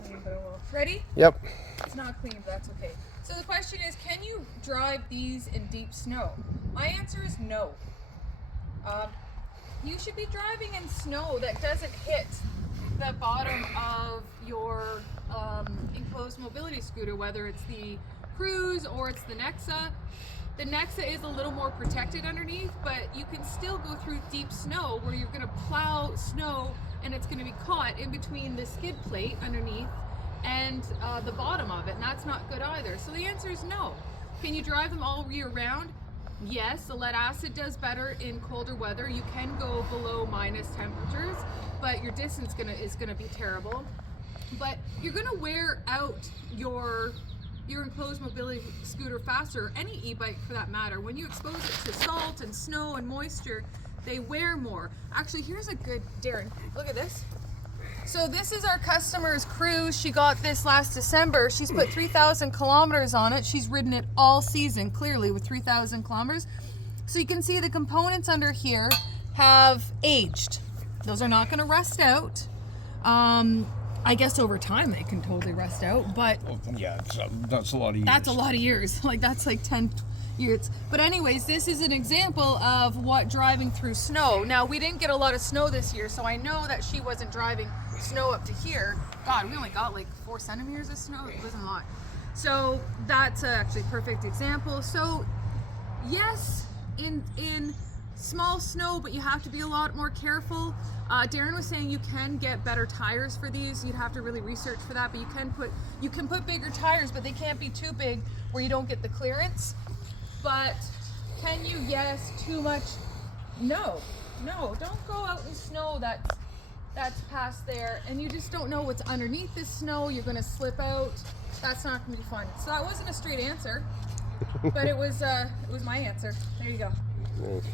Go. Ready? Yep. It's not clean, but that's okay. So the question is, can you drive these in deep snow? My answer is no. You should be driving in snow that doesn't hit the bottom of your enclosed mobility scooter, whether it's the Cruise or it's the Nexa. The Nexa is a little more protected underneath, but you can still go through deep snow where you're going to plow snow and it's going to be caught in between the skid plate underneath and the bottom of it, and that's not good either. So the answer is no. Can you drive them all year round? Yes, the lead acid does better in colder weather. You can go below minus temperatures, but your distance is gonna be terrible. But you're gonna wear out your enclosed mobility scooter faster, any e-bike for that matter. When you expose it to salt and snow and moisture, they wear more. Actually, here's a good, Darren, look at this. So this is our customer's Cruise. She got this last December. She's put 3,000 kilometers on it. She's ridden it all season, clearly, with 3,000 kilometers. So you can see the components under here have aged. Those are not going to rust out. I guess over time they can totally rust out, but Yeah, that's a lot of years. that's a lot of years. Like, that's like 10 years. But anyways, this is an example of what driving through snow. Now, we didn't get a lot of snow this year, so I know that she wasn't driving snow up to here. God, we only got like 4 centimeters of snow. It wasn't a lot. So that's actually a perfect example. So yes, in small snow, but you have to be a lot more careful. Darren was saying you can get better tires for these. You'd have to really research for that, but you can put bigger tires, but they can't be too big where you don't get the clearance. But can you? Yes. Too much? No. Don't go out in snow that's past there, and you just don't know what's underneath this snow. You're gonna slip out. That's not gonna be fun. So that wasn't a straight answer, but it was my answer. There you go. Nice.